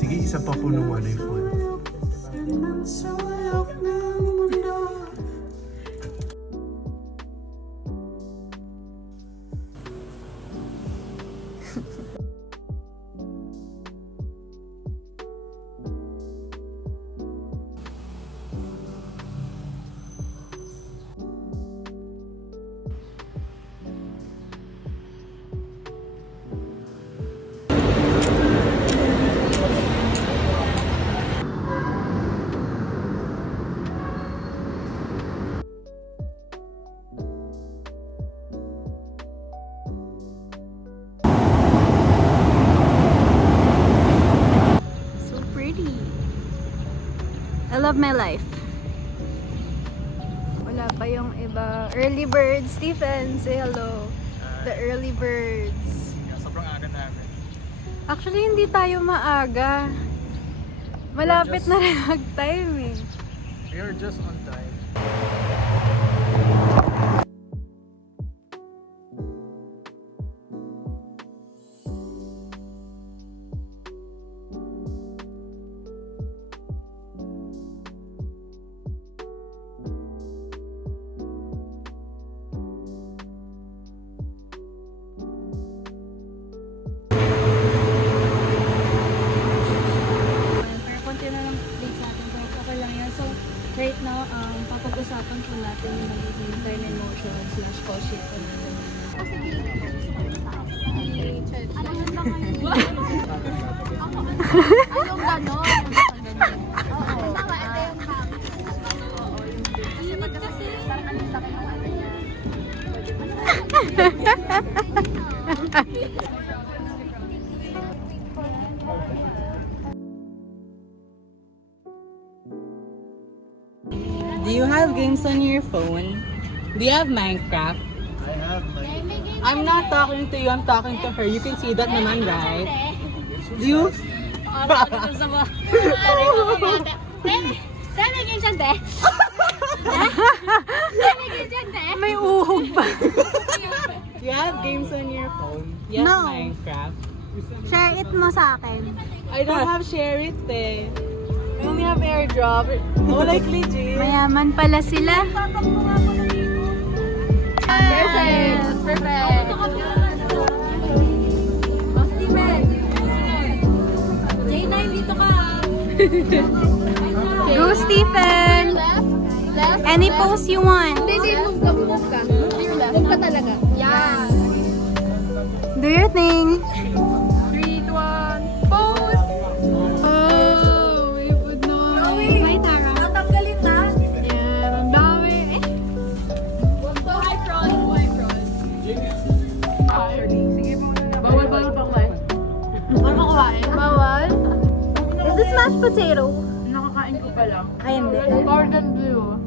Sige, isa pa po ng one iPhone. I love my life. Wala pa yung iba. Early birds, Stephen, say hello. The early birds. Sobrang aga namin. Actually, hindi tayo maaga. Malapit na rin mag-time eh. We are just on time. Right now, papag-usapan po natin yung magiging time and motion / call sheet po natin. Anong ganon? Oo. Tama, ito yung oo, yung init kasi. Parang anong laki ng ano niya. Do you have games on your phone? Do you have Minecraft? I have my... I'm not talking to you, I'm talking to her. You can see that naman, right? Do you? May uhog pa. You have games on your phone? You have No. Minecraft? Share it mo sa akin. I don't have share it eh. I only have airdrop. Oh, like legit. Mayaman pala sila. Perfect. Perfect. J9, dito ka. Go, Stephen. Left. Any pose you want. Hindi, move ka. Move ka. Move to your left. Move ka talaga. Yan. Do your thing. 3, 2, 1. Pose. Oh, we would know. Hi, Tara. Tatanggalin na. Yeah, ang dami. So, high front. High front. Bawal pa kumain. Bawal pa kumain? Bawal? Is this mashed potato? Nakakain ko pa lang. Ay, hindi. Gordon blue.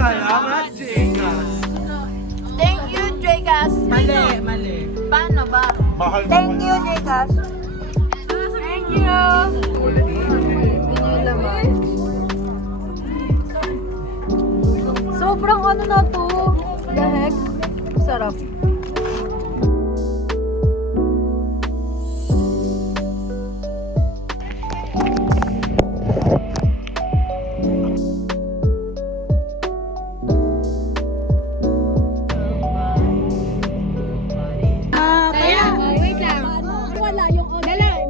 Salamat, Jcas. Thank you, Drakas. Mali, mali. Paano ba? Mahal Thank you, Jcas. Thank you. Sobrang ano na to. The heck? Sarap. Wait lang. Wala yung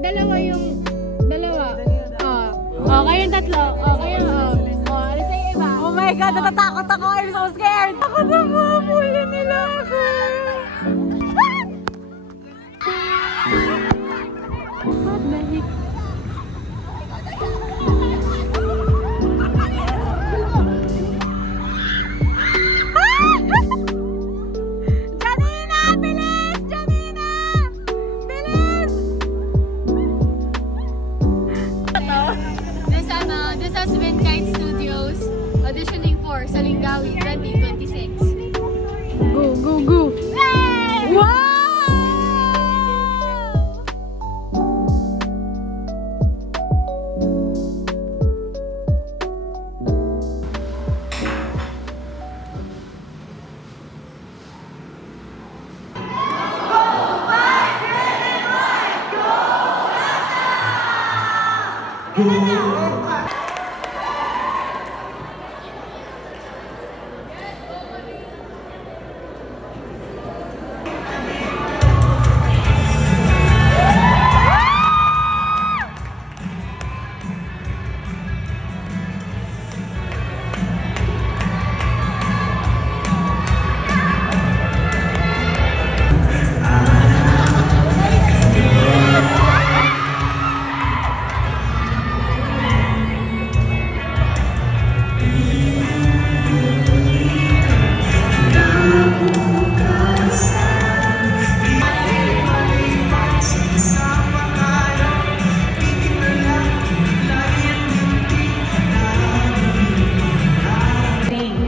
dalawa yung dalawa. Oh, kayong tatlo. Oh, kayo. Ano sa iba? Oh my God, natatakot ako. I'm so scared. Ako na mabuli nila ako. Janina, bilis! Janina! You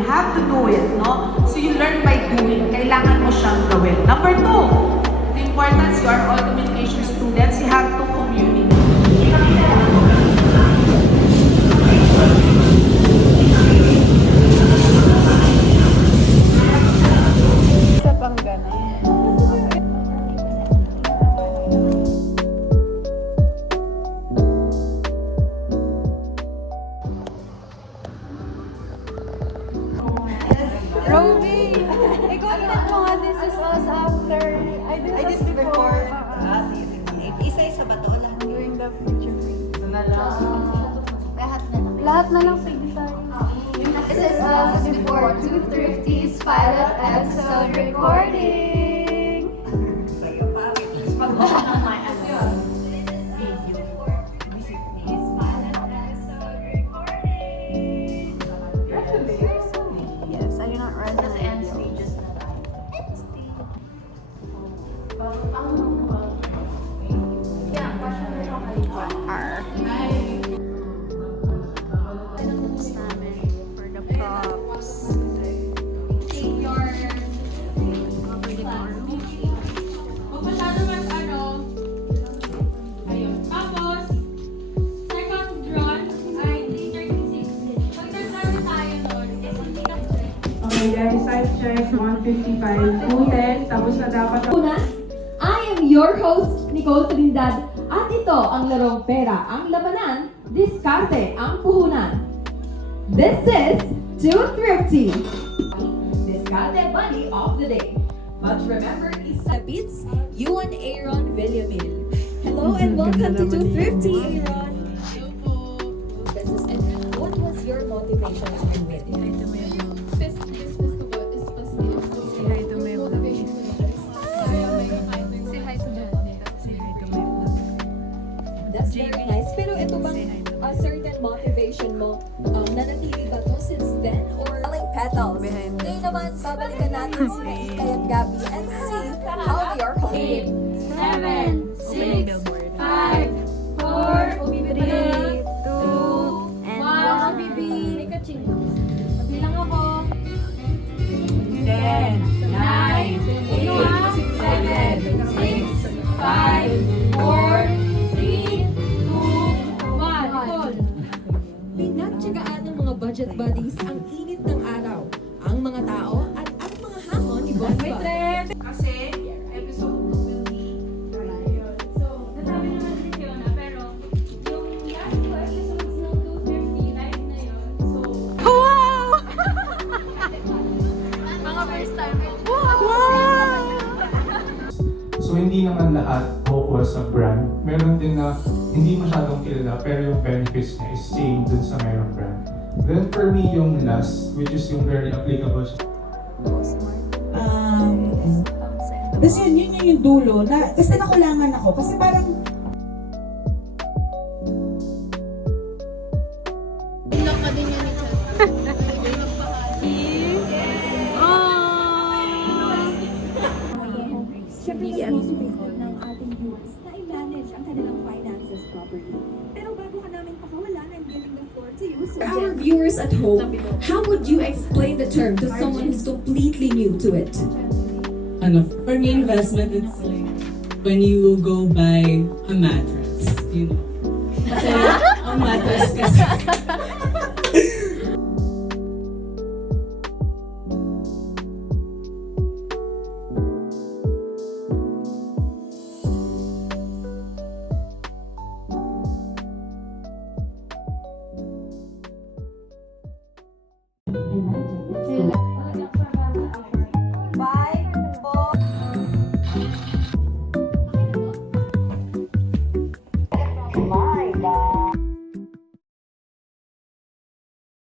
have to do it, no? So you learn by doing. Kailangan mo siyang gawin. Number two, the importance, you are all communication students, you have to communicate. Sa Pangganay. Roby, i-contact mo nga This Is Us after. I did this before. Isa-isa ba to? Lahat During the picture frame. Lahat na lang pwede tayo. This is us before two thrifties pilot episode recording. sa'yo pa. Yes, I do not run the radio. For the props. Huwag masyado mas ayun. Tapos, second drawn ay 336. Pag nag-draw tayo nun, is hindi ka Okay guys, side check 155. 210, tapos na dapat Puhunan, I am your host, Nicole Trinidad, at ito ang larong pera. Ang labanan, diskarte ang puhunan. This is Too Thrifty. Diskarte Bunny of the Day. But remember, Isabits, you and Aaron Villamil. Hello and welcome to Too Thrifty, Aaron. Business, and what was your motivation to admit? Say hi to my vlog. Say hi to the Say hi to my vlog. That's very nice. Pero ito bang a certain motivation mo, nanatili ba to since then? Or like petals? Behind Ngayon naman, babalikan natin si Kay at Gabby and see how they are holding. 7, 6, 5, 4, 3, 2, and 1. Bibi. Bilang ako. 10, 9, 8, 7, 6, 5, 4, 3, 2, 1. Nicole. Pinagtyagaan ng mga budget buddies ang init ng araw, ang mga tao at ang mga hamon ni Boss Bob. Kasi, episode 2 will be So, nasabi naman ni Fiona, pero yung last 2 episodes ng 250 live na yun. So, Mga first time. So hindi naman lahat focus sa brand. Meron din na hindi masyadong kilala pero yung benefits niya is same dun sa mayroong brand. Then for me yung last, which is yung very applicable sa Tapos yun yung dulo. Na, kasi nakulangan ako. Kasi parang Siyempre, responsibility ng ating viewers na i-manage ang kanilang finances properly. Pero bago ka namin pakawalan, I'm giving the floor to you. For our viewers at home, how would you explain the term to someone who's completely new to it? For me, investment, it's like when you go buy a mattress, you know. Kasi, ang mattress kasi. Come on.